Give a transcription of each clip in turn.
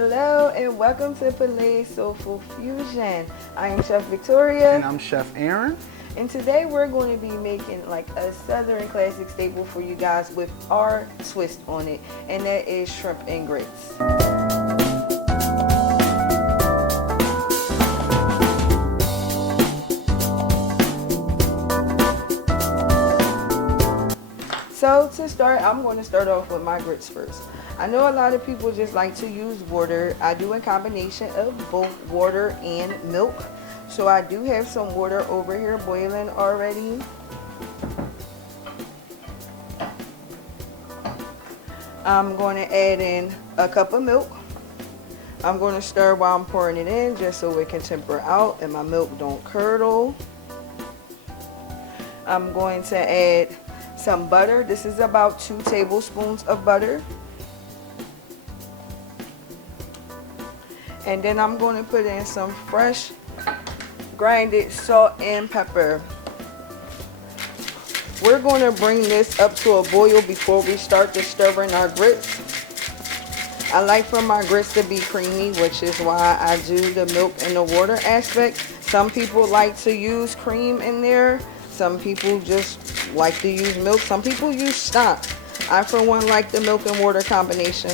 Hello and welcome to Palais Soulful Fusion. I am Chef Victoria. And I'm Chef Aaron. And today we're going to be making like a Southern classic staple for you guys with our twist on it. And that is shrimp and grits. So to start, I'm going to start off with my grits first. I know a lot of people just like to use water. I do a combination of both water and milk. So I do have some water over here boiling already. I'm going to add in a cup of milk. I'm going to stir while I'm pouring it in just so it can temper out and my milk don't curdle. I'm going to add some butter. This is about 2 tablespoons of butter. And then I'm going to put in some fresh grinded salt and pepper. We're going to bring this up to a boil before we start to stir in our grits. I like for my grits to be creamy, which is why I do the milk and the water aspect. Some people like to use cream in there. Some people just like to use milk. Some people use stock. I, for one, like the milk and water combination.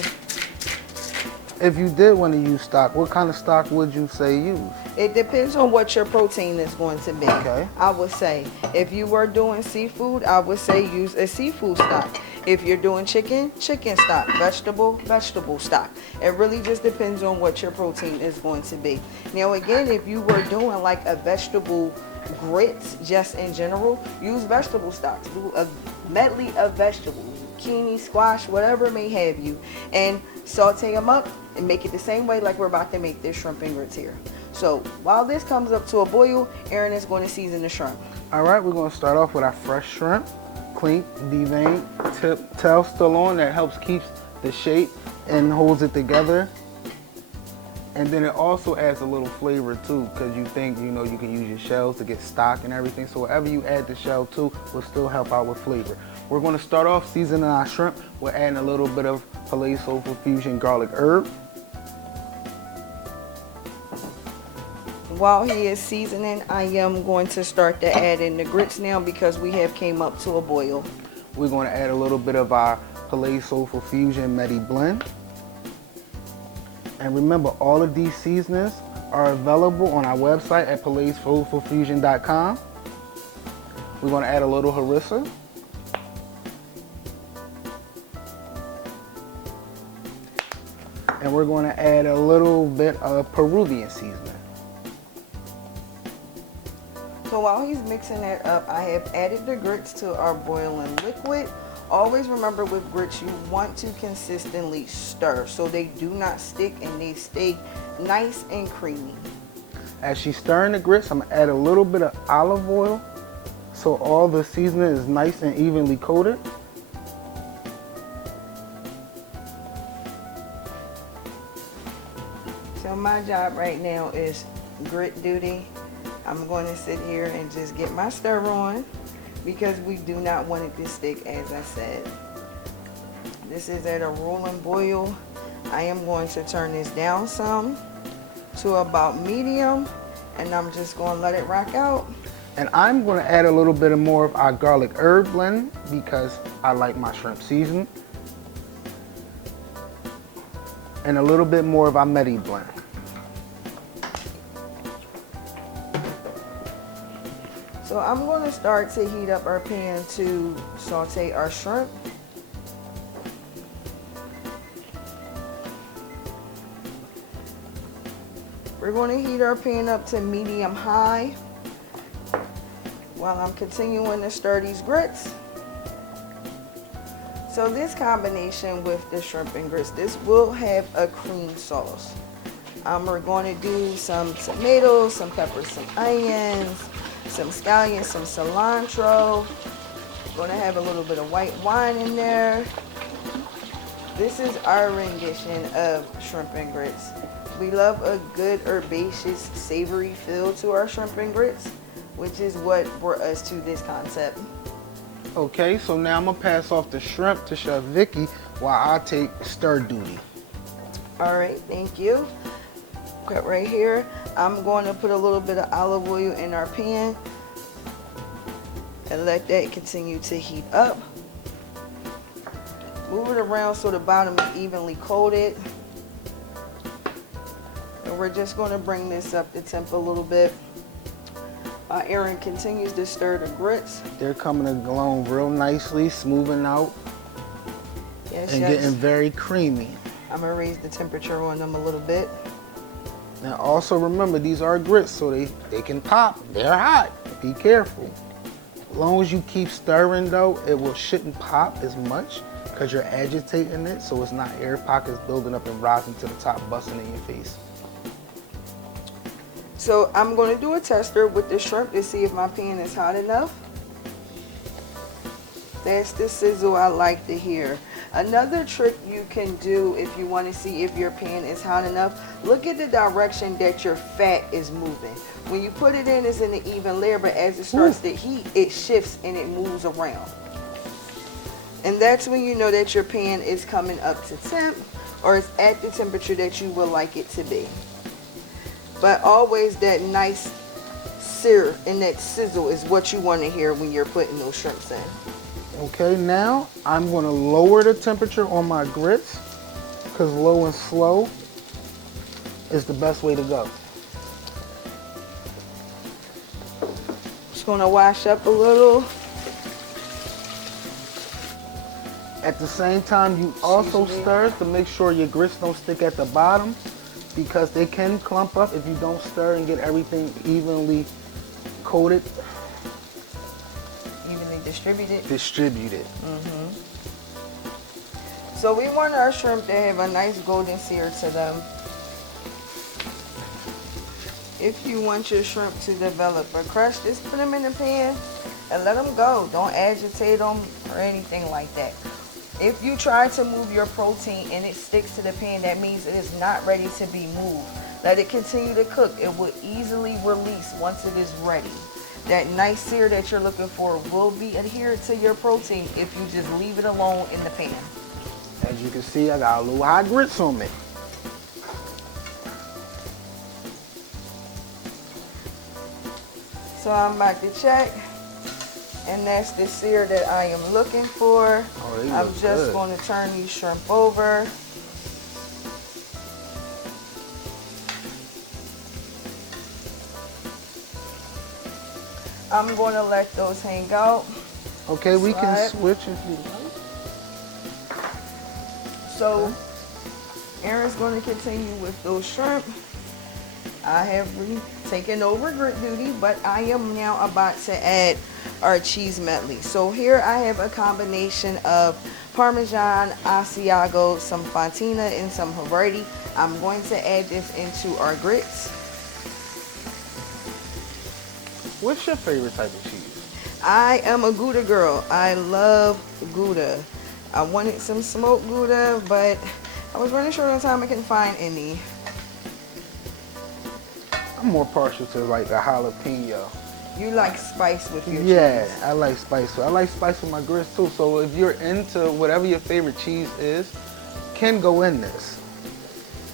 If you did want to use stock, what kind of stock would you say use? It depends on what your protein is going to be. Okay. I would say if you were doing seafood, I would say use a seafood stock. If you're doing chicken, chicken stock. Vegetable, vegetable stock. It really just depends on what your protein is going to be. Now again, if you were doing like a vegetable grits just in general, use vegetable stocks. Do a medley of vegetables, zucchini, squash, whatever may have you, and saute them up and make it the same way like we're about to make this shrimp and grits here. So while this comes up to a boil, Aaron is going to season the shrimp. Alright, we're going to start off with our fresh shrimp. Clean, deveined, tail still on. That helps keep the shape and holds it together. And then it also adds a little flavor too, because you think, you know, you can use your shells to get stock and everything. So whatever you add the shell to will still help out with flavor. We're going to start off seasoning our shrimp. We're adding a little bit of Palais Soulful Fusion garlic herb. While he is seasoning, I am going to start to add in the grits now because we have came up to a boil. We're going to add a little bit of our Palais Soulful Fusion Medi blend. And remember, all of these seasonings are available on our website at flavorful.com. We're going to add a little harissa. And we're going to add a little bit of Peruvian seasoning. So while he's mixing that up, I have added the grits to our boiling liquid. Always remember with grits, you want to consistently stir so they do not stick and they stay nice and creamy. As she's stirring the grits, I'm going to add a little bit of olive oil so all the seasoning is nice and evenly coated. So my job right now is grit duty. I'm going to sit here and just get my stir on because we do not want it to stick, as I said. This is at a rolling boil. I am going to turn this down some to about medium, and I'm just going to let it rock out. And I'm going to add a little bit more of our garlic herb blend because I like my shrimp seasoned. And a little bit more of our Medi blend. So I'm going to start to heat up our pan to saute our shrimp. We're going to heat our pan up to medium high while I'm continuing to stir these grits. So this combination with the shrimp and grits, this will have a cream sauce. We're going to do some tomatoes, some peppers, some onions, some scallions, some cilantro. Going to have a little bit of white wine in there. This is our rendition of shrimp and grits. We love a good herbaceous, savory feel to our shrimp and grits, which is what brought us to this concept. Okay, so now I'm gonna pass off the shrimp to Chef Vicky while I take stir duty. All right, thank you. Cut right here. I'm going to put a little bit of olive oil in our pan and let that continue to heat up. Move it around so the bottom is evenly coated. And we're just going to bring this up the temp a little bit. Aaron continues to stir the grits. They're coming along real nicely, smoothing out, Yes, and yes. getting very creamy. I'm going to raise the temperature on them a little bit. Now also remember, these are grits, so they can pop. They're hot. Be careful. As long as you keep stirring though, shouldn't pop as much because you're agitating it, so it's not air pockets building up and rising to the top, busting in your face. So I'm going to do a tester with the shrimp to see if my pan is hot enough. That's the sizzle I like to hear. Another trick you can do if you want to see if your pan is hot enough, look at the direction that your fat is moving. When you put it in, it's in an even layer, but as it starts to heat, it shifts and it moves around. And that's when you know that your pan is coming up to temp or it's at the temperature that you would like it to be. But always that nice sear and that sizzle is what you want to hear when you're putting those shrimps in. Okay, now I'm going to lower the temperature on my grits because low and slow is the best way to go. Just going to wash up a little. At the same time, you also stir to make sure your grits don't stick at the bottom because they can clump up if you don't stir and get everything evenly coated. Evenly distributed. Distributed. So we want our shrimp to have a nice golden sear to them. If you want your shrimp to develop a crust, just put them in the pan and let them go. Don't agitate them or anything like that. If you try to move your protein and it sticks to the pan, that means it is not ready to be moved. Let it continue to cook. It will easily release once it is ready. That nice sear that you're looking for will be adhered to your protein if you just leave it alone in the pan. As you can see, I got a little hot grits on me. So I'm about to check. And that's the sear that I am looking for. Oh, I'm just going to turn these shrimp over. I'm going to let those hang out. Okay, we can switch if you like. So Aaron's going to continue with those shrimp. I have taken over grit duty, but I am now about to add our cheese medley. So here I have a combination of Parmesan, Asiago, some Fontina, and some Havarti. I'm going to add this into our grits. What's your favorite type of cheese? I am a Gouda girl. I love Gouda. I wanted some smoked Gouda, but I was running short on time. I couldn't find any. I'm more partial to like a jalapeno. You like spice with your cheese? Yeah, I like spice. I like spice with my grits too. So if you're into whatever your favorite cheese is, can go in this.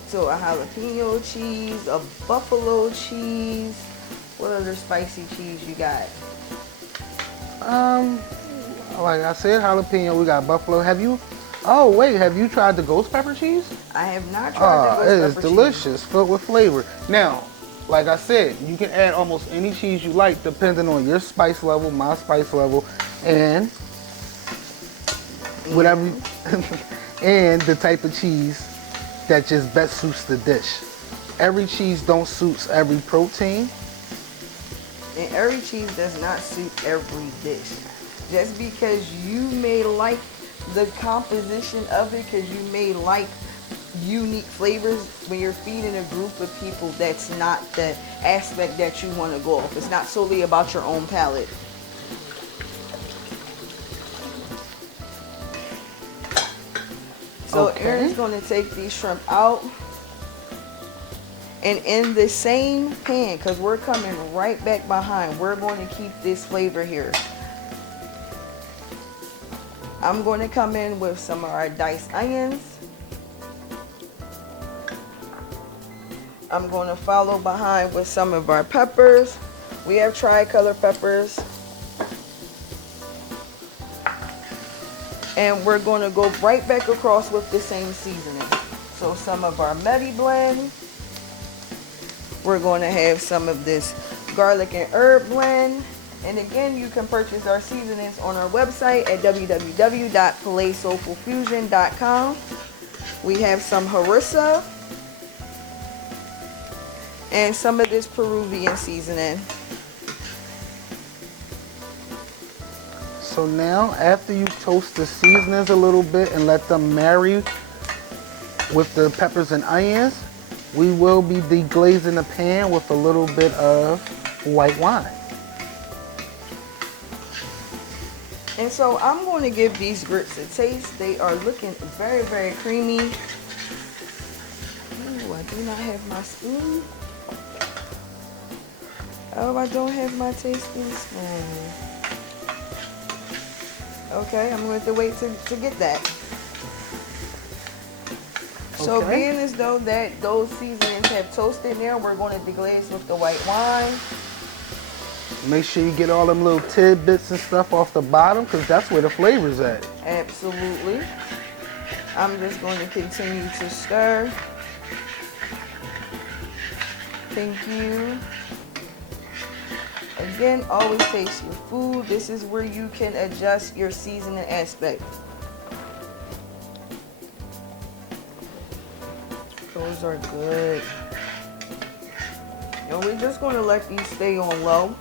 So a jalapeno cheese, a buffalo cheese. What other spicy cheese you got? Like I said, jalapeno. We got buffalo. Have you tried the ghost pepper cheese? I have not tried the ghost It pepper is cheese. delicious, filled with flavor. Now, like I said, you can add almost any cheese you like depending on your spice level, my spice level, and whatever, and the type of cheese that just best suits the dish. Every cheese don't suit every protein. And every cheese does not suit every dish. Just because you may like the composition of it, because you may like unique flavors, when you're feeding a group of people, that's not the aspect that you want to go off. It's not solely about your own palate. So Aaron's going to take these shrimp out. And in the same pan, because we're coming right back behind, we're going to keep this flavor here. I'm going to come in with some of our diced onions. I'm going to follow behind with some of our peppers. We have tricolor peppers. And we're going to go right back across with the same seasoning. So some of our Medi blend. We're going to have some of this garlic and herb blend. And again, you can purchase our seasonings on our website at www.palaissoulfulfusion.com. We have some harissa and some of this Peruvian seasoning. So now, after you toast the seasonings a little bit and let them marry with the peppers and onions, we will be deglazing the pan with a little bit of white wine. And so I'm going to give these grits a taste. They are looking very, very creamy. Ooh, I do not have my spoon. Oh, I don't have my tasting spoon. Okay, I'm going to have to wait to get that. So Okay. being as though that those seasonings have toasted now, we're going to deglaze with the white wine. Make sure you get all them little tidbits and stuff off the bottom, because that's where the flavor's at. Absolutely. I'm just going to continue to stir. Thank you. Again, always taste your food. This is where you can adjust your seasoning aspect. Those are good. And we're just going to let these stay on low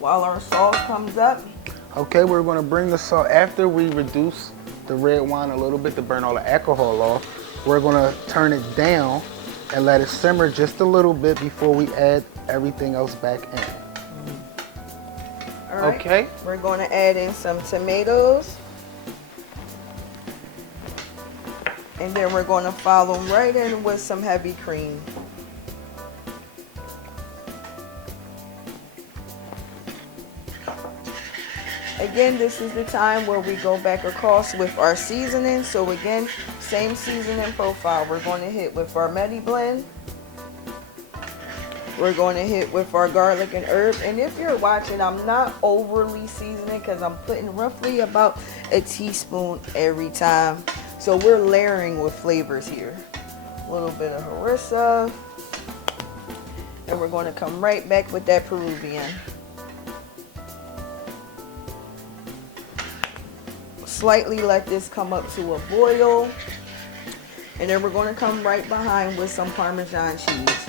while our sauce comes up. Okay, we're going to bring the salt after we reduce the red wine a little bit to burn all the alcohol off. We're going to turn it down and let it simmer just a little bit before we add everything else back in. All right. Okay. We're going to add in some tomatoes. And then we're going to follow right in with some heavy cream. Again, this is the time where we go back across with our seasoning. So again, same seasoning profile. We're going to hit with our Medi blend. We're going to hit with our garlic and herb. And if you're watching, I'm not overly seasoning because I'm putting roughly about a teaspoon every time. So we're layering with flavors here. A little bit of harissa. And we're going to come right back with that Peruvian. Slightly let this come up to a boil. And then we're going to come right behind with some Parmesan cheese.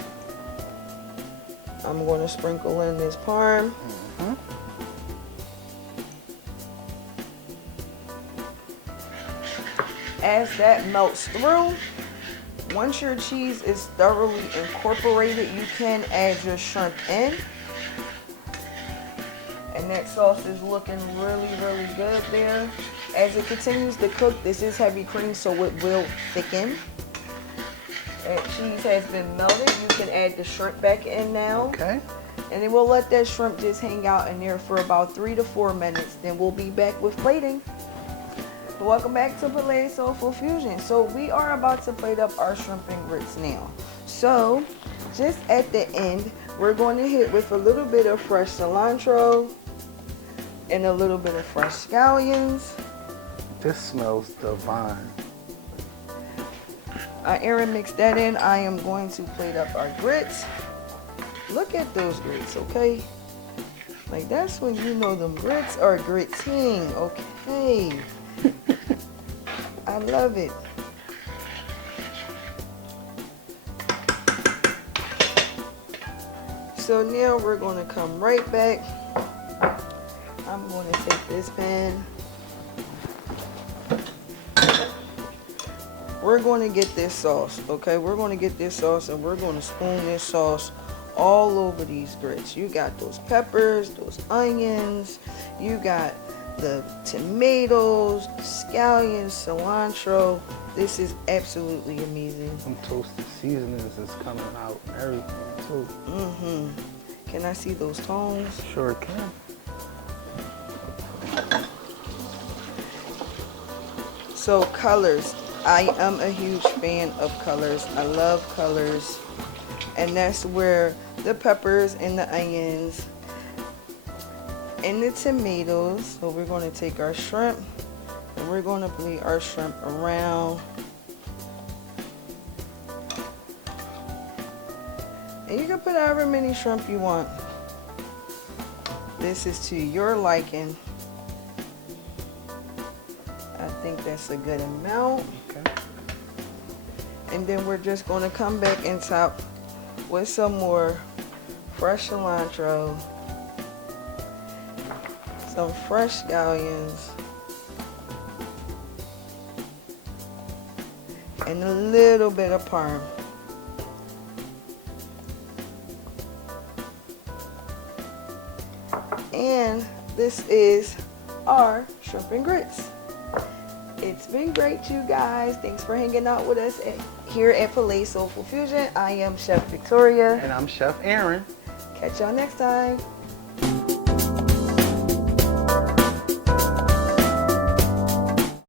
I'm going to sprinkle in this parm. As that melts through, once your cheese is thoroughly incorporated, you can add your shrimp in. And that sauce is looking really, really good there. As it continues to cook, this is heavy cream, so it will thicken. That cheese has been melted. You can add the shrimp back in now. Okay. And then we'll let that shrimp just hang out in there for about 3 to 4 minutes. Then we'll be back with plating. Welcome back to Palais Soulful Fusion. So we are about to plate up our shrimp and grits now. So just at the end, we're going to hit with a little bit of fresh cilantro and a little bit of fresh scallions. This smells divine. Aaron mixed that in. I am going to plate up our grits. Look at those grits, okay? Like, that's when you know them grits are gritting, okay? I love it. So now we're going to come right back. I'm going to take this pan. We're going to get this sauce, okay? We're going to get this sauce and we're going to spoon this sauce all over these grits. You got those peppers, those onions, you got the tomatoes, scallions, cilantro. This is absolutely amazing. Some toasted seasonings is coming out and everything too. Can I see those tones? Sure can. So colors. I am a huge fan of colors. I love colors. And that's where the peppers and the onions and the tomatoes. So we're going to take our shrimp and we're going to bleed our shrimp around. And you can put however many shrimp you want. This is to your liking. I think that's a good amount. Okay. And then we're just going to come back and top with some more fresh cilantro, some fresh scallions, and a little bit of parm. And this is our shrimp and grits. It's been great, you guys. Thanks for hanging out with us here at Palais Soulful Fusion. I am Chef Victoria. And I'm Chef Aaron. Catch y'all next time.